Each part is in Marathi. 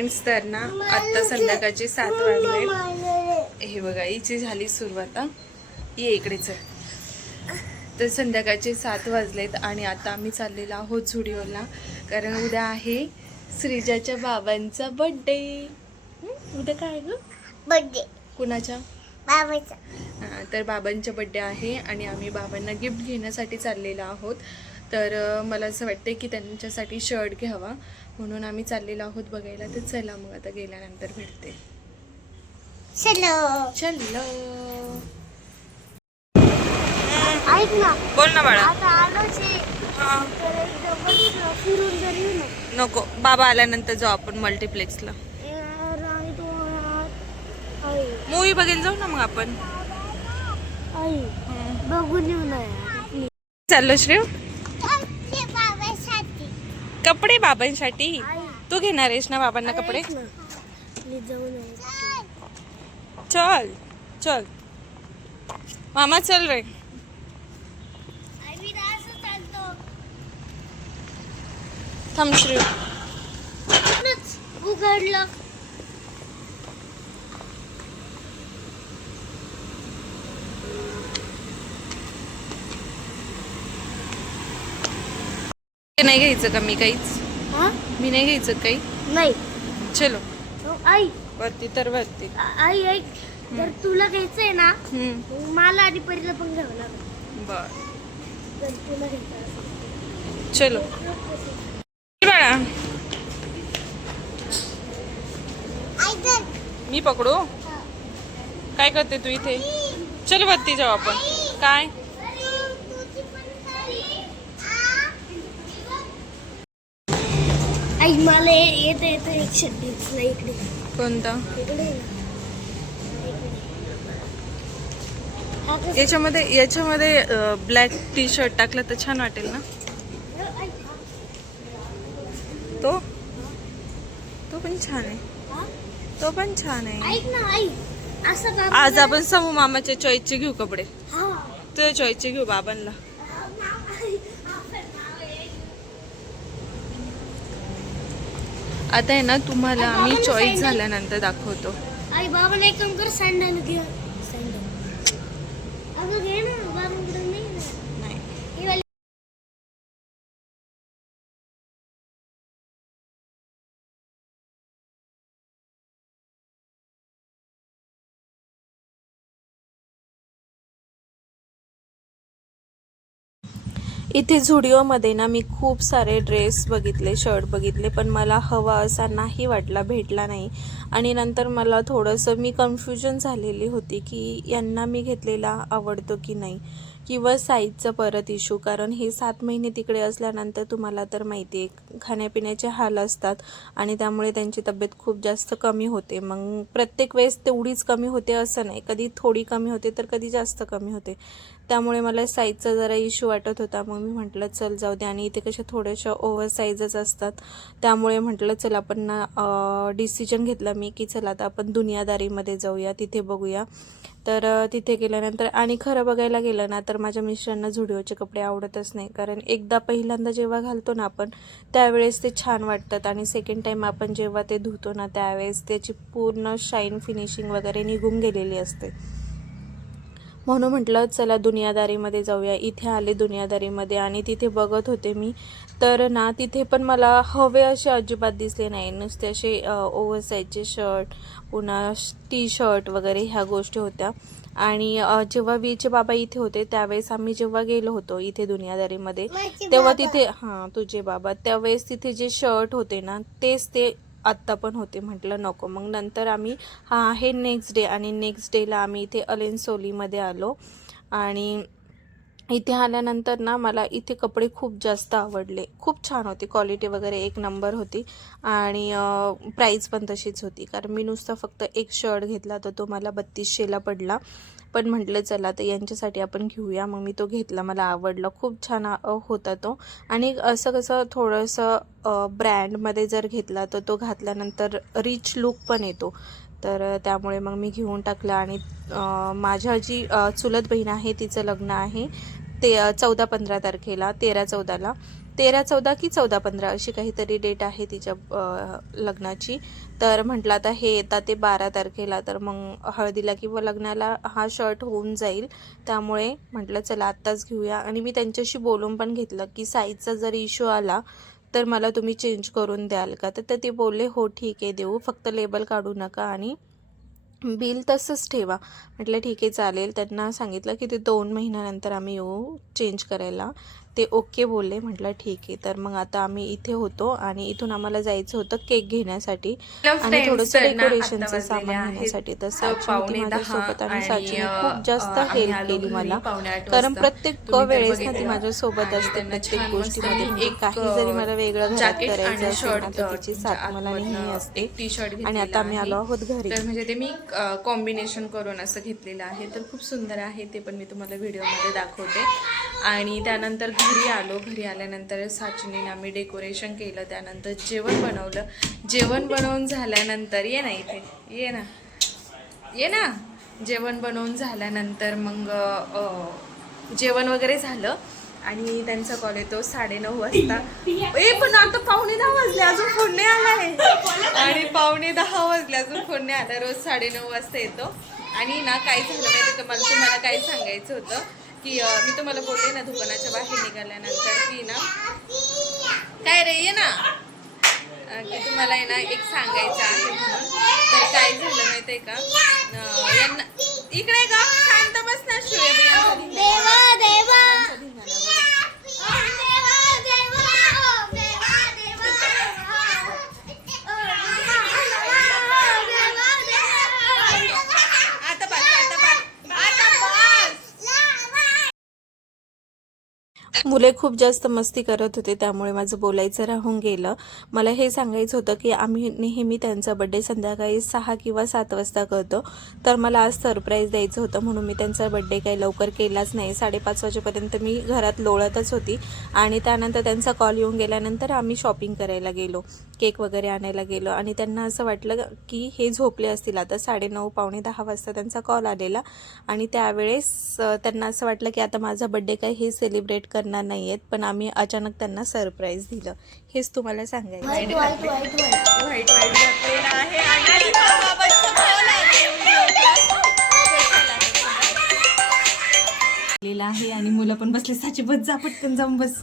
फ्रेंड्स, तर ना आत्ता संध्याकाळचे 7 वाजले. हे बघा हिची झाली सुरुवात. ये इकडेच आहे. तर संध्याकाळचे 7 वाजलेत आणि आता आम्ही चाललेलो आहोत झुडिओला, कारण उद्या आहे श्रीजाच्या बाबांचा बर्थडे. उद्या काय ग बर्थडे? कुणाच्या? बाबांचा. तर बाबांचा बर्थडे आहे आणि आम्ही बाबांना गिफ्ट घेण्यासाठी चाललेलो आहोत. तर मला असं वाटतं की त्यांच्यासाठी शर्ट घ्यावा, म्हणून आम्ही चाललेलो आहोत बघायला. तर चला मग आता गेल्यानंतर भेटते. चलो चलो. ऐक ना, बोल ना बाळा. आता आलोच आहे. हां तर एकदा बघ फिरून जर येऊ ना. नको, बाबा आल्यानंतर जाऊ आपण मल्टिप्लेक्सला. यार, आणि तो आई मूवी बघायला जाऊ ना मग आपण. आई बघून येऊ ना यार. चाललो श्रेव. कपडे बाबासाठी. कपडे बाबांसाठी. तू घेणार आहेस ना बाबांना कपडे? ऐक ना, मी जाऊन येऊ. चल चल मामा, चल रे. आम्ही असं चालतो. थांब श्रेव. उघडलं. नाही घ्यायचं का मी काहीच? हा? मी नाही घ्यायचं काही. नाही. चलो आई वरती तर वरती. आई ऐक, जर तुला घ्यायचंय ना, हम्म मला आणि परीला पण घ्यावं लागेल. बर जर तुला घ्यायचं असेल. चलो बाळा. मी पकडू? काय करते तू इथे? चल वरती जाऊ आपण. काय आई मला येतं एक शर्ट दिसला इकडे. कोणता? इकडे हा कसा? याच्यामध्ये ब्लॅक टी शर्ट टाकलं तर छान वाटेल ना. तो तो पण छान आहे. हा? तो पण छान आहे. ऐक ना आई, असं बाबा आज आपण समूह मामाच्या चॉईसचे घेऊ कपडे. हा. तुझ्या चॉईसचे घेऊ बाबांना. आता आहे ना तुम्हाला आम्ही चॉईस झाल्यानंतर दाखवतो. आई बाबाला एक काम कर, सँडल घे. सँडल अगं घे ना, बाबांकडे नाही ना. नाही ही वाली. इथे झुडिओमध्ये ना मी खूप सारे ड्रेस बघितले, शर्ट बघितले, पण मला हवा असा नाही वाटला, भेटला नाही. आणि नंतर मला थोडंसं मी कन्फ्युजन झालेली होती की यांना मी घेतलेला आवडतो की नाही, किंवा साईजचा परत इशू. कारण हे 7 महिने तिकडे असल्यानंतर तुम्हाला तर माहिती आहे खाण्यापिण्याचे हाल असतात आणि त्यामुळे त्यांची तब्येत खूप जास्त कमी होते. मग प्रत्येक वेळेस तेवढीच कमी होते असं नाही, कधी थोडी कमी होते तर कधी जास्त कमी होते. त्यामुळे मला साईजचा जरा इश्यू वाटत होता. मग मी म्हटलं चल जाऊ दे. आणि इथे कशा थोड्याशा ओव्हर साईजच असतात, त्यामुळे म्हटलं चल आपण डिसिजन घेतला मी की चला आता आपण दुनियादारीमध्ये जाऊया, तिथे बघूया. तर तिथे गेल्यानंतर, आणि खरं बघायला गेलं ना तर माझ्या मिस्टरांना झुडिओचे कपडे आवडतच नाही. कारण एकदा पहिल्यांदा जेव्हा घालतो ना आपण त्यावेळेस ते छान वाटतात, आणि सेकंड टाईम आपण जेव्हा ते धुतो ना त्यावेळेस त्याची पूर्ण शाईन फिनिशिंग वगैरे निघून गेलेली असते. म्हणून म्हटलं चला दुनियादारीमध्ये जाऊया. इथे आले दुनियादारीमध्ये आणि तिथे बघत होते मी, तर ना तिथे पण मला हवे असे अजिबात दिसले नाही. नुसते असे ओव्हरसाईजचे शर्ट, पुन्हा टी शर्ट वगैरे ह्या गोष्टी होत्या. आणि जेव्हा वीचे बाबा इथे होते त्यावेळेस आम्ही जेव्हा गेलो होतो इथे दुनियादारीमध्ये, तेव्हा तिथे तुझे बाबा त्यावेळेस तिथे जे शर्ट होते ना तेच ते आत्ता पण होते. म्हटलं नको. मग नंतर आम्ही हे नेक्स्ट डे, आणि नेक्स्ट डेला आम्ही इथे अलेनसोलीमध्ये आलो. आणि इथे आल्यानंतर ना मला इथे कपडे खूप जास्त आवडले. खूप छान होते, क्वालिटी वगैरे एक नंबर होती, आणि प्राईस पण तशीच होती. कारण मी नुसता फक्त एक शर्ट घेतला तर तो मला 3200ला पडला. पण म्हटलं चला तर यांच्यासाठी आपण घेऊया. मग मी तो घेतला, मला आवडला, खूप छान होता तो. आणि असं कसं थोडंसं ब्रँडमध्ये जर घेतला तर तो घातल्यानंतर रिच लुक पण येतो. तर त्यामुळे मग मी घेऊन टाकला. आणि माझ्या जी चुलत बहीण आहे तिचं लग्न आहे ते 14-15 तारखेला, 13-14ला. 13-14 की 14-15 अशी काहीतरी डेट आहे तिच्या लग्नाची. तर म्हटलं आता हे येतात ते 12 तारखेला, तर मग हळदीला किंवा लग्नाला हा शर्ट होऊन जाईल. त्यामुळे म्हटलं चला आत्ताच घेऊया. आणि मी त्यांच्याशी बोलून पण घेतलं की साईजचा जर इश्यू आला तर मला तुम्ही चेंज करून द्याल का. तर ते बोलले हो ठीक आहे देऊ, फक्त लेबल काढू नका आणि बिल तसंच ठेवा. म्हटलं ठीक आहे चालेल. त्यांना सांगितलं की ते 2 महिन्यानंतर आम्ही येऊ चेंज करायला. ते ओके बोलले. म्हटलं ठीक आहे. तर मग आता आम्ही इथे होतो आणि इथून आम्हाला जायचं होतं केक घेण्यासाठी आणि थोडंसं डेकोरेशनचं सामान घेण्यासाठी. तर साची होती माझ्यासोबत आणि साचीने खूप जास्त हेल्प केली मला, कारण प्रत्येक वेळेस ना ती माझ्यासोबत असते प्रत्येक गोष्टीमध्ये. म्हणजे काही जरी मला वेगळं घरात करायचं असेल ना तर तिची साथ मला नेहमी असते. आणि आता आम्ही आलो आहोत घरी. तर म्हणजे ते मी कॉम्बिनेशन करून असं घेतलेलं आहे, तर खूप सुंदर आहे. ते पण मी तुम्हाला व्हिडिओमध्ये दाखवते. आणि त्यानंतर घरी आलो. घरी आल्यानंतर साचीने आम्ही डेकोरेशन केलं. त्यानंतर जेवण बनवलं. जेवण बनवून झाल्यानंतर ये ना इथे, ये ना. जेवण बनवून झाल्यानंतर मग जेवण वगैरे झालं आणि त्यांचा कॉल येतो 9:30 वाजता. पण आता 9:45 वाजले अजून फोन नाही आलाय. आणि 9:45 वाजले अजून फोन नाही आला. रोज 9:30 वाजता येतो. आणि ना काय झालं माहिती का, मला तुम्हाला काय सांगायचं होतं की मी तुम्हाला बोलले ना दुकानाच्या बाहेर निघाल्यानंतर की ना काय रे ये ना की तुम्हाला आहे ना एक सांगायचं आहे म्हणून. तर काय झालं माहिती आहे का, यांना इकडे का शांत बस ना मुले खूप जास्त मस्ती करत होते, त्यामुळे माझं बोलायचं राहून गेलं. मला हे सांगायचं होतं की आम्ही नेहमी त्यांचा बड्डे संध्याकाळी 6 किंवा 7 वाजता करतो. तर मला आज सरप्राईज द्यायचं होतं म्हणून मी त्यांचा बड्डे काही लवकर केलाच नाही. 5:30 वाजेपर्यंत मी घरात लोळतच होती. आणि त्यानंतर त्यांचा कॉल येऊन गेल्यानंतर आम्ही शॉपिंग करायला गेलो, केक वगैरे आणायला गेलो. आणि त्यांना असं वाटलं की हे झोपले असतील. आता 9:30 पावणे 10 वाजता त्यांचा कॉल आलेला. आणि त्यावेळेस त्यांना असं वाटलं की आता माझा बड्डे काही हे सेलिब्रेट करणार नाही आहेत, पण आम्ही अचानक त्यांना सरप्राईज दिलं. हेच तुम्हाला सांगायचं व्हाईट घातलेला आहे. आणि बाबांचं call आलेला आहे. आणि मुलं पण बसले. साची बस जा पटकन जाऊन बस.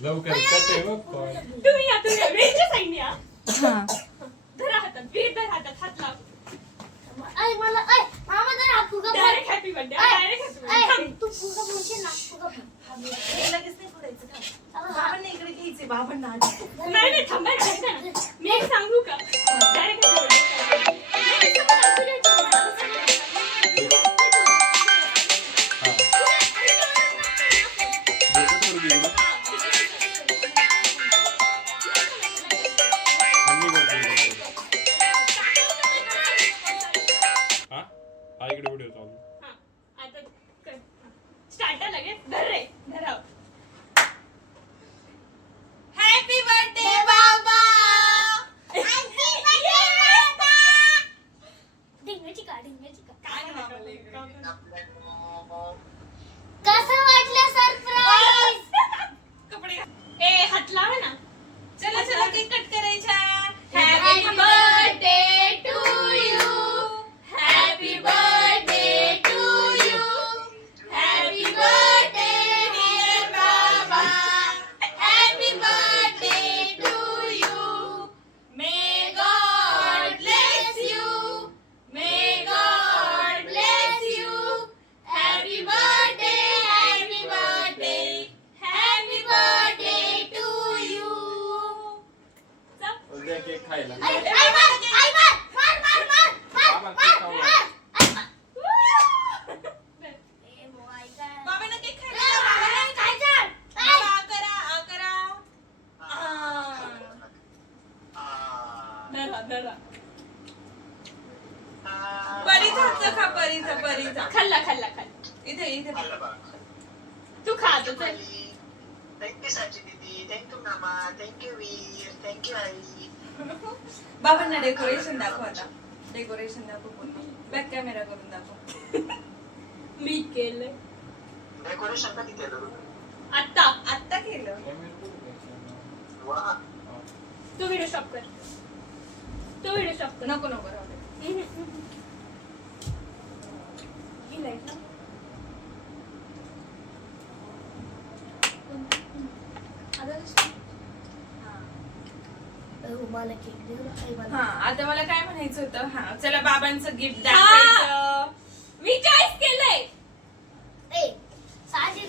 लवकर कटे हो कॉल. तुम्ही या तुम्ही वेळच्या साईडने या. हा धरा हातात, वीर धरा हातात, हात लाव. मामा जरा फुगा direct happy birthday, direct happy birthday. तू फुगा बोलशील ना फुगा लगेच नाही फोडायचं का? बाबांना इकडे घ्यायचे. बाबांना नाही नाही थांबा ना. मी एक सांगू का, डायरेक्ट हॅपी बर्थडे. नाही नाही थांबा इकडे व्हिडिओ चालू. आता स्टार्ट लगेच. धर रे धरा. हॅपी बर्थडे बाबा. ढिंगाची का काय म्हणा कसं वाटलं सरप्राईज? कपडे ए हात लावा ना. चला चला केक कट करायचा. Happy birthday to you. Happy birthday to you. Happy birthday dear बाबा. Happy birthday to you. May God bless you. May God bless you. Happy birthday. Happy birthday. Happy birthday to you. उद्या केक खायला. आई मार बाबांना केक खायला. बाबा करा करा. धरा धरा. परीचा खा. परीचा खाल्ला खाल्ला खाल्ला. इथे इथे तू खा तू चल. थँक्यू साची दीदी, थँक्यू मामा, थँक्यू वीर, थँक्यू आई. बाबांना डेकोरेशन दाखव. आता डेकोरेशन दाखव. पूर्ण बॅक कॅमेरा करून दाखव. मी केलंय डेकोरेशन कधी केलं? आता. आत्ता केलं. वा तू व्हिडिओ स्टॉप कर. तू व्हिडिओ स्टॉप कर. नको नको राहू दे. ही लाईट ना. मला केक दे ना. आई, मला- हा आता मला काय म्हणायचं होतं. हा चला बाबांचं गिफ्ट दाखवायचं. मी चॉईस केलंय. ए, साजिद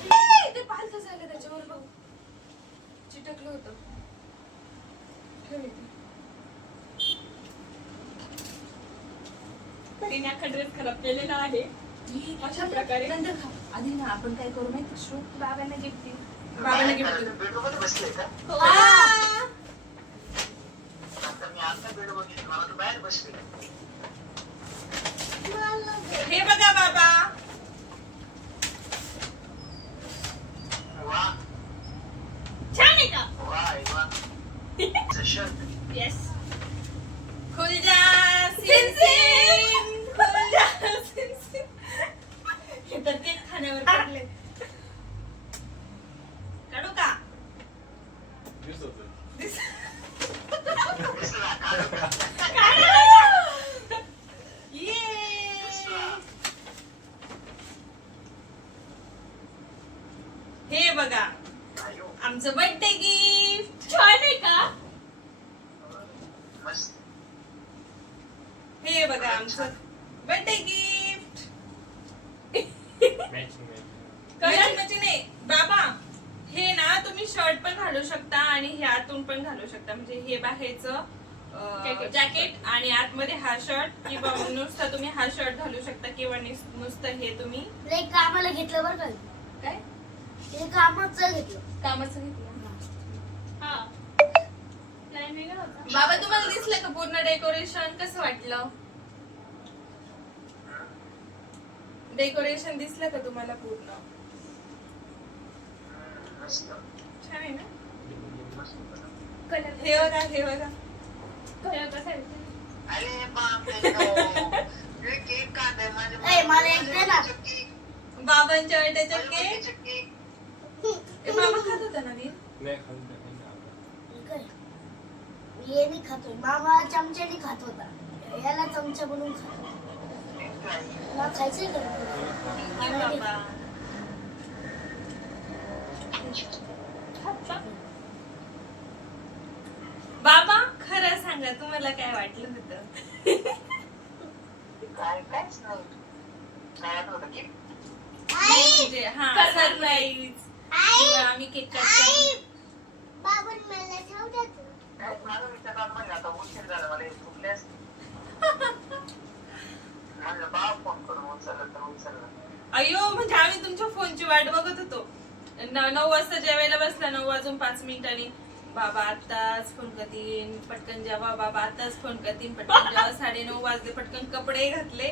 ते पालथं झालं त्याच्यावर बघ. चिटकलं होतं. ठेव इथे. तिने अख्खा ड्रेस खराब केलेला आहे. अशा प्रकारे नंतर खा. आधी ना आपण काय करू माहिती श्रू, बाबांना गिफ्ट दे. बाबांना गिफ्ट देऊ. बेडरूममध्ये बसले का हो. आता मी आता बेड बघितलं मला तर बाहेर बसले हे बघा बाबा. वा छान आहे का? वा शर्ट येस. खुल जा सिनसिन. खुल जा सिनसिन. हे तर केक खाण्यावर पडले. काढू का? दिसला का हे बघा आयो आमचं बर्थडे गिफ्ट. छान आहे का? मस्त हे बघा आमचं बर्थडे गिफ्ट. मॅचिंग म्हणजे नाही बाबा, हे ना तुम्ही शर्ट पण घालू शकता आणि हे आतून पण घालू शकता. म्हणजे हे बाहेरचं जॅकेट आणि आतमध्ये हा शर्ट, किंवा नुसतं तुम्ही हा शर्ट घालू शकता, किंवा नुसतं हे तुम्ही लई कामाला घेतलं बरं का. काय हे कामाचं घेतलं. कामाचं घेतलं. हा. प्लॅन वेगळा होता. बाबा तुम्हाला दिसलं का पूर्ण डेकोरेशन? कसं वाटलं? डेकोरेशन दिसलं का तुम्हाला पूर्ण? मस्त छान आहे ना? कलर हे बघा हे बघा. कलर कसा आहे? अरे बापरे हे केक काढाय माझ्या ए, मला एक दे ना. चक्की बाबांच्या बर्थडेचा केक. चक्की बाबा खात होता ना नील? नाही खाऊन टाकायचं. हे काय? मी हे नाही खातोय. मामा चमच्याने खात होता. याला चमचा बनवून खातो. मला खायचंय का? हे बाबा. बाबा खरं सांगा, तुम्हाला काय वाटलं होतं? काहीच नाही काय होतं की म्हणजे हा सरप्राईज. आम्ही केक कापतो. बाबून मला ठेवतात. काय माझा विचार म्हणजे आता उशीर झाला मला चुकले असते म्हणलं बाबा फोन करून उचललं तर उचललं अयो म्हणजे आम्ही तुमच्या फोनची वाट बघत होतो. 9 वाजता जेवायला बसला, 9 वाजून 5 मिनिटांनी. बाबा आत्ताच फोन करतील, पटकन जेवा. बाबा आत्ताच फोन करतील, पटकन जेवा. 9:30 वाजले, पटकन कपडे घातले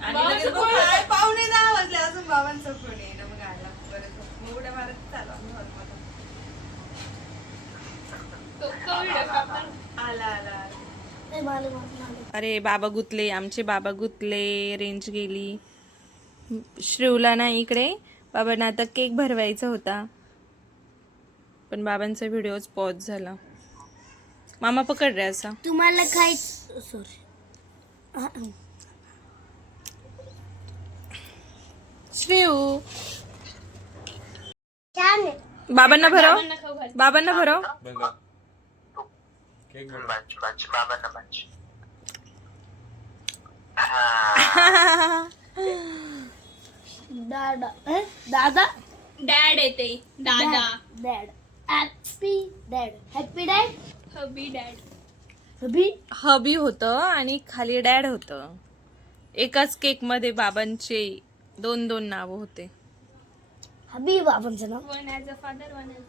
आणि लगेच बघ, काय 9:45 वाजले अजून बाबांचा फोन येणं. मग आला परत मग उड्या मारत चालू आम्ही हॉलमध्ये. तो व्हिडिओ कापला. आला आला ए, मला अरे बाबा गुतले, आमचे बाबा गुतले. रेंज गेली. श्रीवला ना इकडे बाबांना आता केक भरवायचा होता, पण बाबांचा व्हिडिओच पॉज झाला. मामा पकड रे असा. तुम्हाला खायचं. सॉरी. श्रीव छान आहे. बाबांना भरव, बाबांना खाऊ घाल. बाबांना भरव. बघा केक बघा. बाच बाच बाबांना बाच दादा. दादा. डॅड येते. दादा. Dad. Happy dad. Happy dad. Hubby dad. Hubby. Hubby होतं आणि खाली डॅड होतं. एकाच केक मध्ये बाबांचे 2 नाव होते. हबी बाबांचं नाव. One as a father, one as a